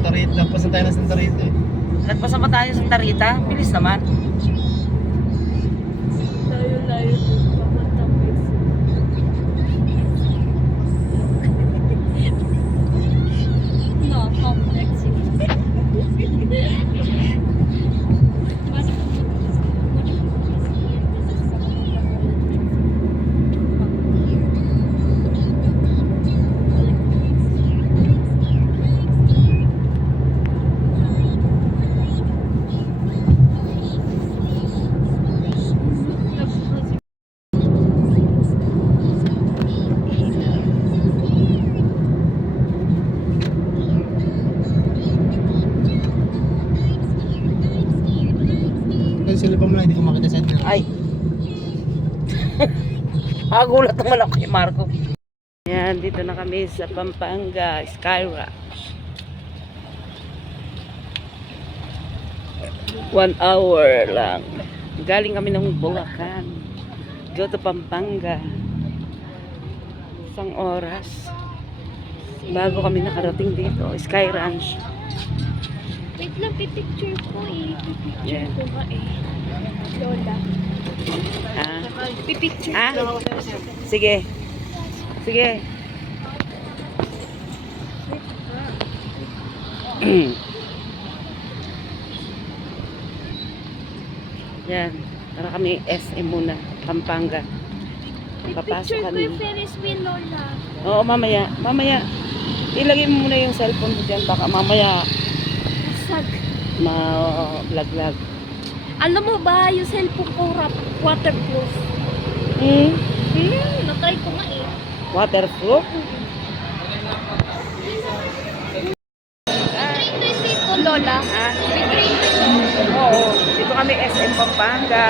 Santa Rita. Lagpas na tayo ng Santa Rita eh. Lagpas naman tayo sa Santa Rita. Bilis naman. Layo-layo dun. Papuntang Quezon. No, complex. Sila pa mo lang, hindi ko makita sa atin. Ay. Nagulat naman ako kay Marco. Ayan, dito na kami sa Pampanga, Sky Ranch. 1 hour lang. Galing kami ng Bulacan. Go to Pampanga. 1 oras. Bago kami nakarating dito, Sky Ranch. Wait lang, pipicture ko eh. Pipicture Yeah. ko nga eh. Lola. Ah. Pipicture Ah? ko. Sige. Sige. Yan. Tara kami SM muna. Pampanga. Papasok Pipicture ko kami. yung Ferris wheel, Lola. Oo, mamaya. Mamaya. Ilagay mo muna yung cellphone mo dyan. Baka mamaya Sag. ma-vlog-vlog. Alam mo ba, yung cellphone ko waterproof. Na-try ko nga eh. Waterproof? Train dito, Lola. Ah, May train dito. oo. Dito kami SM Pampanga.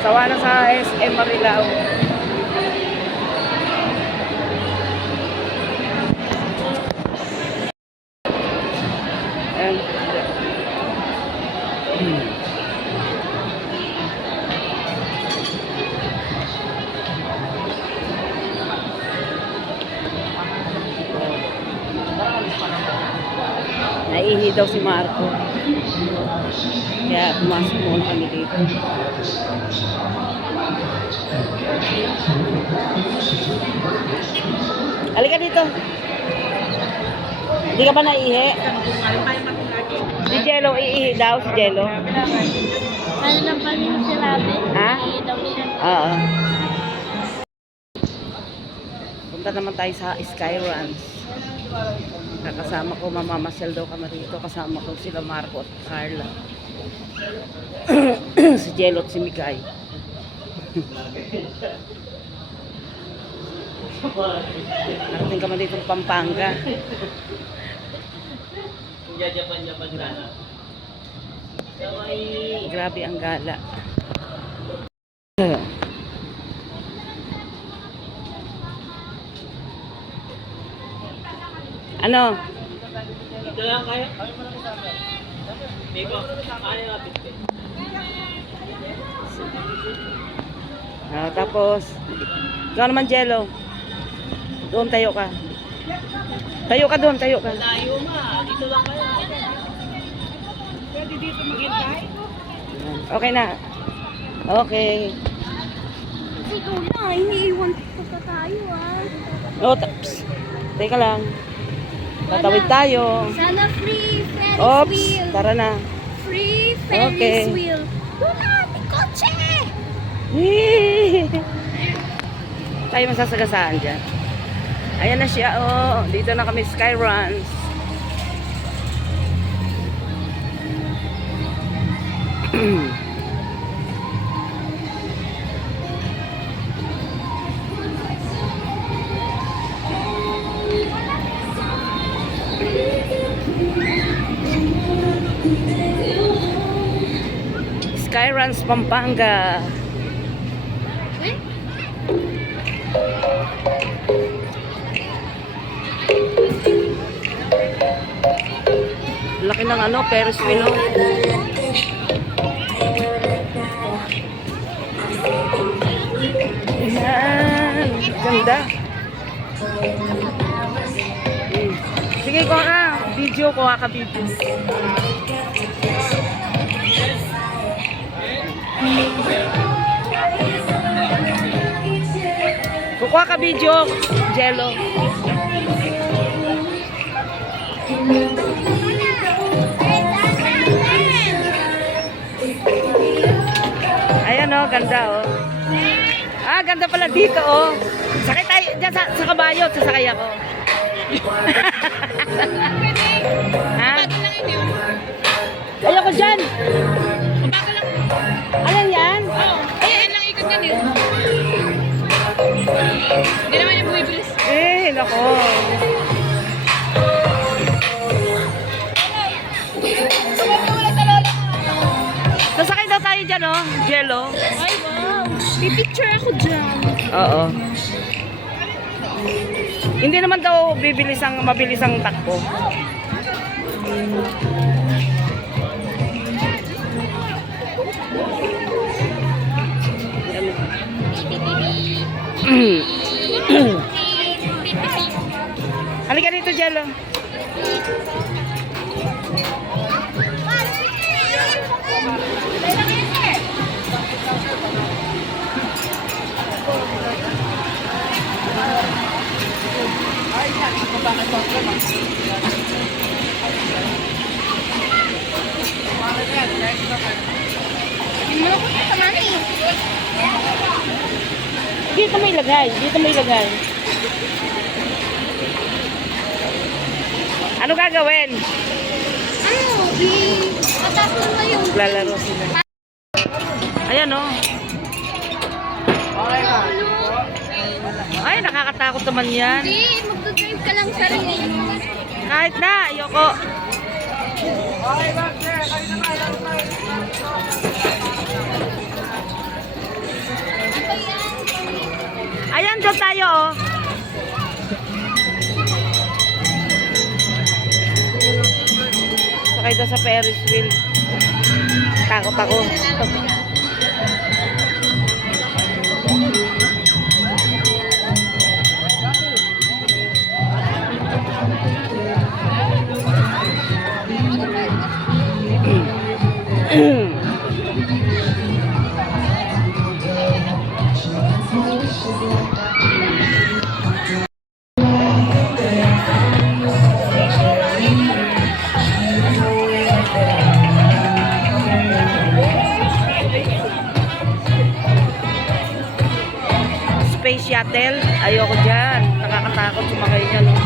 Sawa na sa SM Marilao. Ayan. Naihi daw si Marco. Kaya pumasok muna kami dito. Halika dito. Hindi ka ba naihi? Si Jello, iihi daw si Jello. Ano na pa rin si Rabbit? Ha? Iihi daw siya. Oo. Punta naman tayo sa Sky Ranch. Kasama ko, mamamasyal daw kami rito. Kasama ko sila Marco at Carla. Si Jello at si Mikay. Narating kami dito sa Pampanga. Grabe ang gala. Ano? Ito lang kaya? Diba? Kaya nga bitbit. Tapos, ikaw naman Jello. Doon tayo ka. Tayo ka doon, tayo ka. Layo ma, dito lang kaya. Pwede dito maghintay? Okay na. Okay. Si Lola, iniiwan ko pa tayo ah. Oh, psst. Teka lang. Tatawid tayo. Sana free Ferris Oops, wheel. tara na. Free Ferris Okay. wheel. Lola, may kotse! Tayo masasagasaan dyan. Ayan na siya, oh. Dito na kami, Sky Ranch. Sky Ranch, Pampanga. ng ano, Ferris wheel. Oh. Ayan. Ganda. Sige, kuha ka. Video, kuha ka video. Kuha ka video, Jello. Ayan oh, ganda oh. Ah, ganda pala dito oh. Sakay tayo dyan sa kabayo, sasakay ako. Ha? Ayoko dyan. Alam yan? Ayan lang ikot yan eh. Hindi naman yung bumibilis. Eh, nako. Sasakay daw tayo dyan oh, Jello. Ay, wow. Pipicture ako dyan. Oo. Hindi naman daw mabilis ang takbo. Halika dito, Jello. Dito mo ilagay. Dito mo ilagay. Ano gagawin? Ano? Matapos na yung... Lalaro sila. Ayan oh. Ay, nakakatakot naman yan. Hindi, magdadrive ka lang sa rin eh. Kahit na, ayoko. Ayan, doon tayo oh. Sakay doon sa Ferris wheel. Takot ako. Space shuttle, ayoko dyan. Nakakatakot sumakay dyan. No?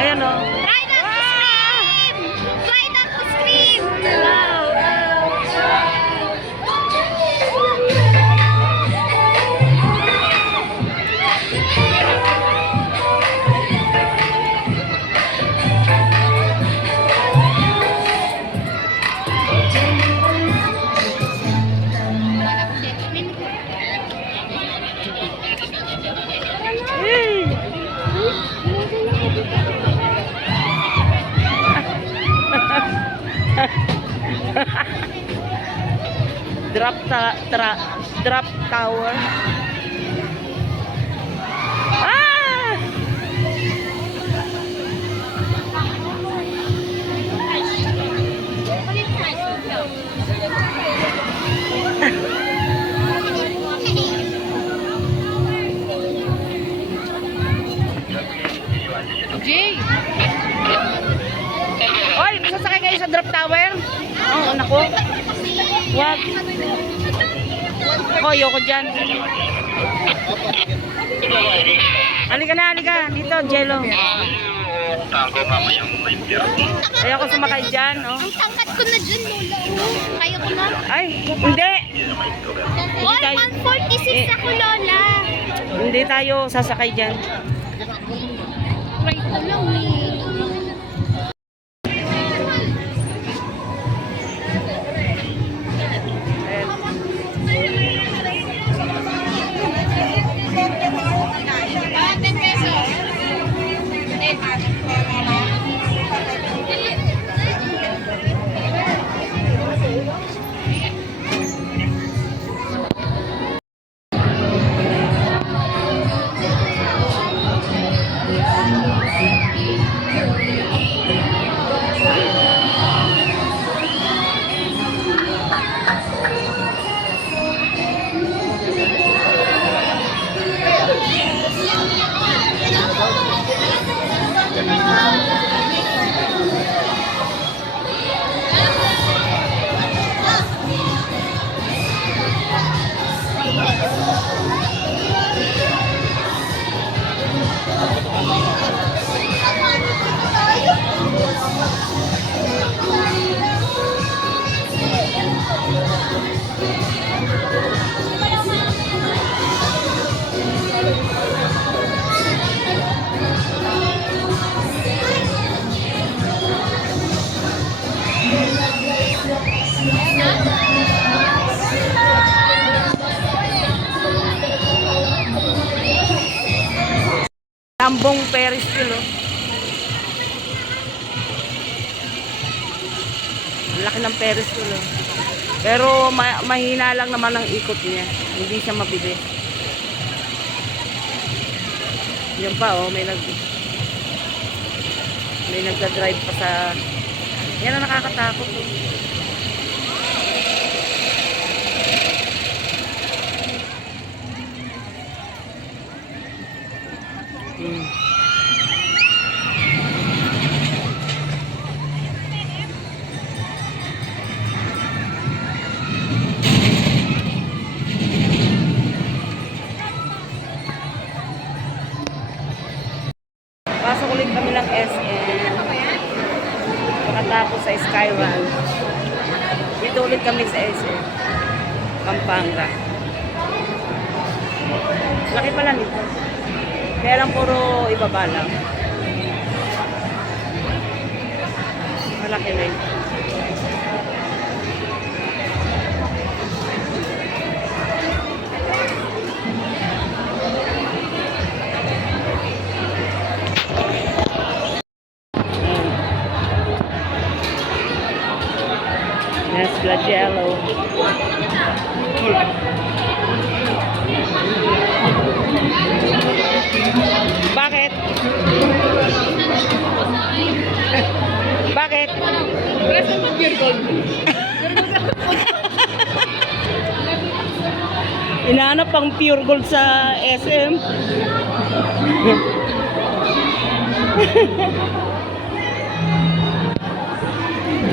Ayan o. Try not to scream! Try not to scream! Drop tower. Ah! Jay! Oy, sasakay kayo sa drop tower? Oo, nako. Wag. Ako, ayoko dyan. Halika na, halika. Dito, Jello. Ayoko sumakay dyan, oh. Ang tangkat ko na dyan, Lola. Kaya ko na. Ay, hindi. Oy, 146 ako, Lola. Hindi tayo sasakay dyan. Try ko lang eh. Tambong Ferris wheel, oh. Ang laki ng Ferris wheel, oh. Pero mahina lang naman ang ikot niya. Hindi siya mabilis. Yan pa, oh, may nagda-drive pa sa... Yan ang nakakatakot, oh. Pasok ulit kami ng SM. Pagkatapos sa Skyrun. Dito ulit kami sa SM. Pampanga. Laki pala nito. Kaya lang puro ibaba lang. Malaki na yun. Yes, Flagello. Bakit? Bakit? Inaanap pang pure gold sa SM.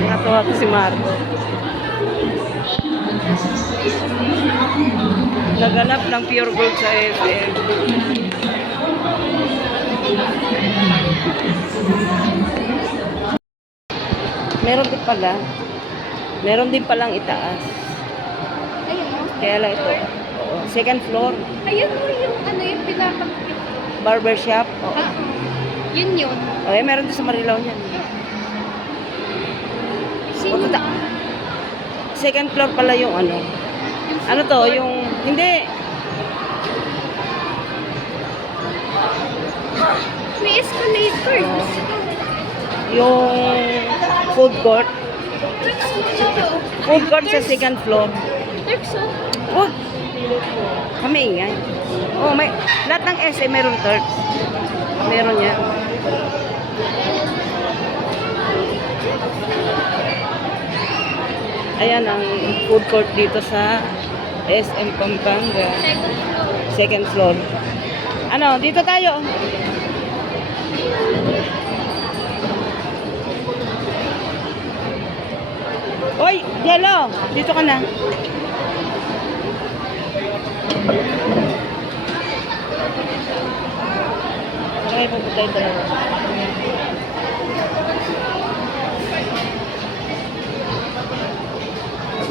Nakatawa ko si Marco. Naganap ng pure gold sa SM. Meron din pala. Meron din palang itaas. Ayun mo. Kaya lang ito. Oo. Second floor. Ayun mo yung ano yung pinapag... Barbershop. Oo. Yun yun. Okay, meron din sa Marilao niyan. Sino Pupunta. ba? Second floor pala yung ano. Ano to? Yung... Hindi. May escalators. Yung food court. Food court sa second floor. Turks, oh. Huwag. Kami ingay. Oh, may, lahat ng SM meron Turks. Meron yan. Ayan ang food court dito sa SM Pampanga. Second floor. Ano, dito tayo. Oy, Jello, dito ka na. Maraming pupunta yung dalawa.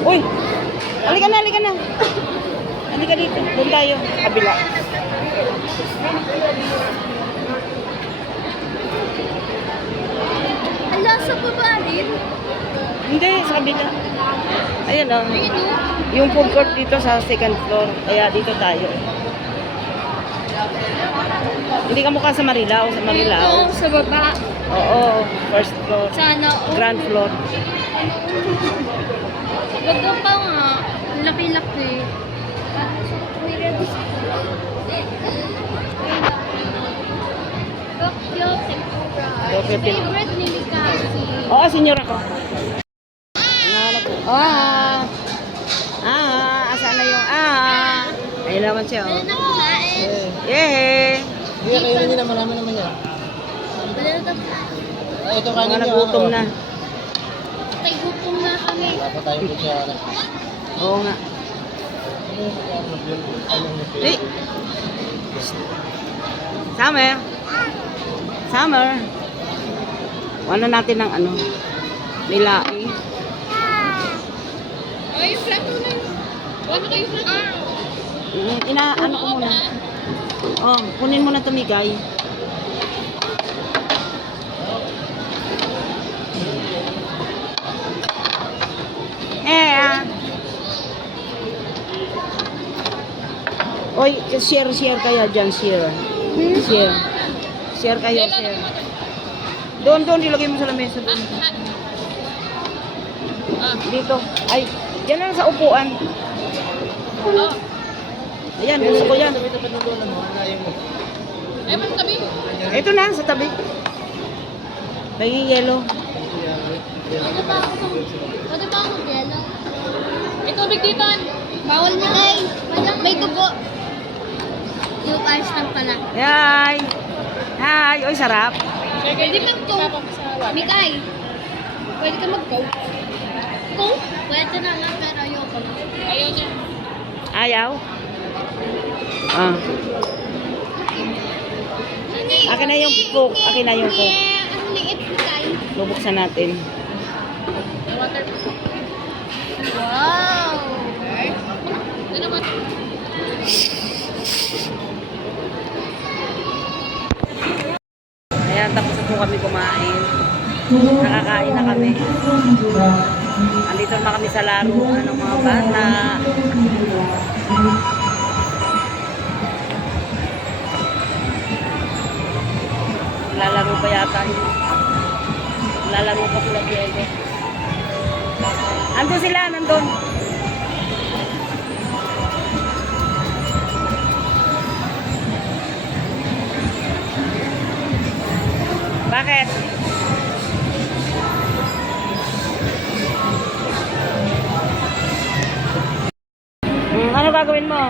Uy! Halika na, halika na. Halika dito. Doon tayo. Kabila. Ala, sa baba rin. Hindi, sa kabila. Ayan o. Ayun, oh. Yung food court dito sa second floor. Kaya dito tayo. Hindi ka mukha sa Marilao. Sa Marilao. Ayun, oh, sa baba. Oo. First floor. Sana, oh. Ground floor. Wag ka pa nga. Laki-laki. Tokyo Tempura. Tokyo Tem- Favorite ni Mikasi. Oo, senior ako. Asa na yung Ayun naman siya, Wala oh. na kumain. Yehey! Hindi, kayo nila, malaman naman yan. Wala na kumain. Ito Mga kanin nagutom na. Tay gutom na kami. Dapat tayo po siya. Oo nga. Hey! Summer! Summer! Ano natin ng ano? Nilai. Ay, yung plato na yun. Wala kayo plato. Ano ko muna? Oh, kunin mo na tumigay. Oy, share kaya dyan, share. Share kayo, share. Doon, ilagay mo sa lamesa. Doon. Dito. Ay, dyan lang sa upuan. Ayan, gusto ko yan. Ito pa nung mo, ayaw mo. Ay, mas tabi. Ito na, sa tabi. May yellow. Pwede pa ako yelo. May tubig dito. Bawal na kay. May dugo. Yung ayos lang pala. Hi! Hi! Oy, sarap. Pwede mag-coke. Mikay. Pwede ka mag-coke. Coke? Pwede na lang pero ayoko. Ayaw niya. Ayaw? Akin na yung coke. Akin na yung coke. Ang liit, Mikay. Bubuksan natin. Wow! Ano naman? Ayan, tapos na po kami kumain. Nakakain na kami. Andito na kami sa laruan ng mga bata. Lalaro pa yata yun. Lalaro pa sila Diego. Andun sila, nandun. Bakit? Ano gagawin mo?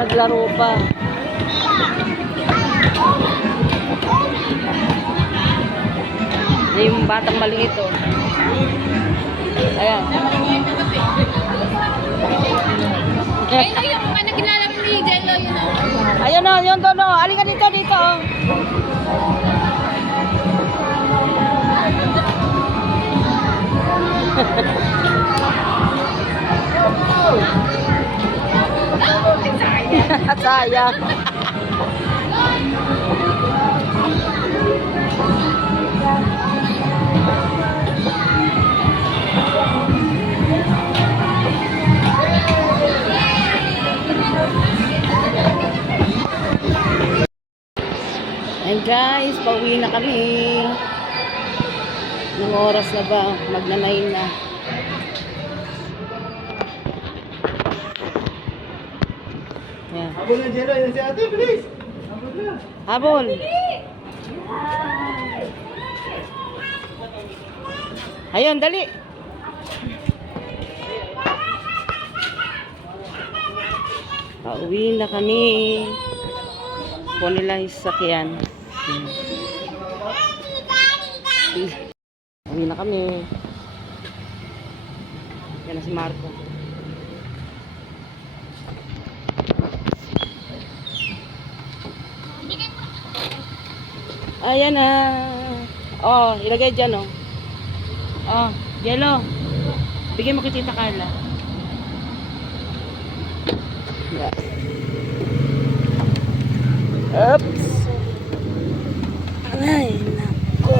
Naglaro pa. Yung batang maliit, oh. Ayan. Ayun na yung mga naglalaro ni Jello, yun o. Ayun, oh, yun doon, oh. Halika dito, oh. Sayang. And guys, pauwi na kami. Anong oras na ba? Magna-9 na. Yan. Habol na Jello, yun si ate, please. Habol na. Habol. Ayun, dali. Pauwi na kami. Kuha nila yung sasakyan. Pauwi na kami. Yan na si Marco. Ayan na. Oh, ilagay dyan, oh. Oh, Jello. Bigyan mo kay Tita Carla. Yeah. Oops. Ay, nako.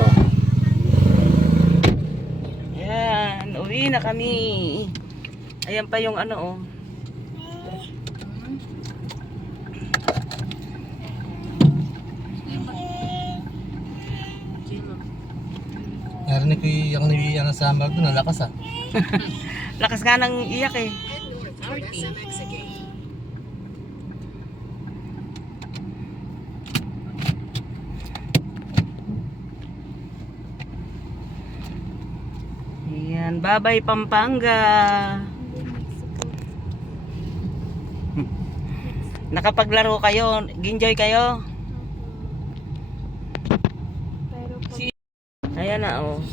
Ayan, uwi na kami. Ayan pa yung ano, oh. Narinig ko yung niwiyan sa Mark doon, nalakas ah. Lakas nga ng iyak eh. Ayan, bye-bye Pampanga. Nakapaglaro kayo, enjoy kayo. Ayan na, oh.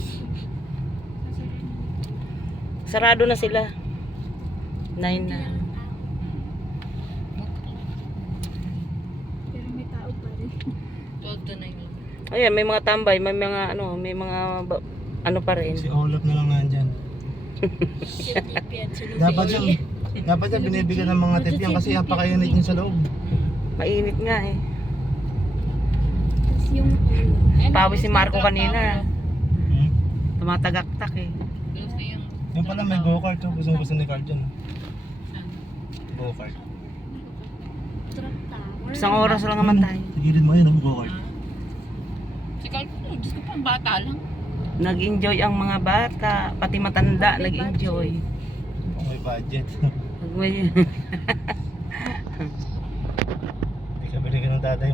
Sarado na sila. 9 na. Pero may tao pa rin. Ayan, may mga tambay, may mga ano, ano pa rin. Si Olaf na lang nandyan. Dapat yan binibigyan ng mga tip yan kasi ang pakainit niya sa loob. Mainit nga eh. Tapos yung Pawis si Marco kanina. Hmm? Tumatagaktak eh. Yung pala may go-kart oh. Gusto ni Carl dyan. Go-kart. truck tower. Isang oras lang naman tayo. Sa gilid mo yun, go-kart. Si Carl, Diyos ko pang bata lang. Nag-enjoy ang mga bata, pati matanda nag-enjoy. Kung may budget. Pag may Hindi ka bili ka ng tatay.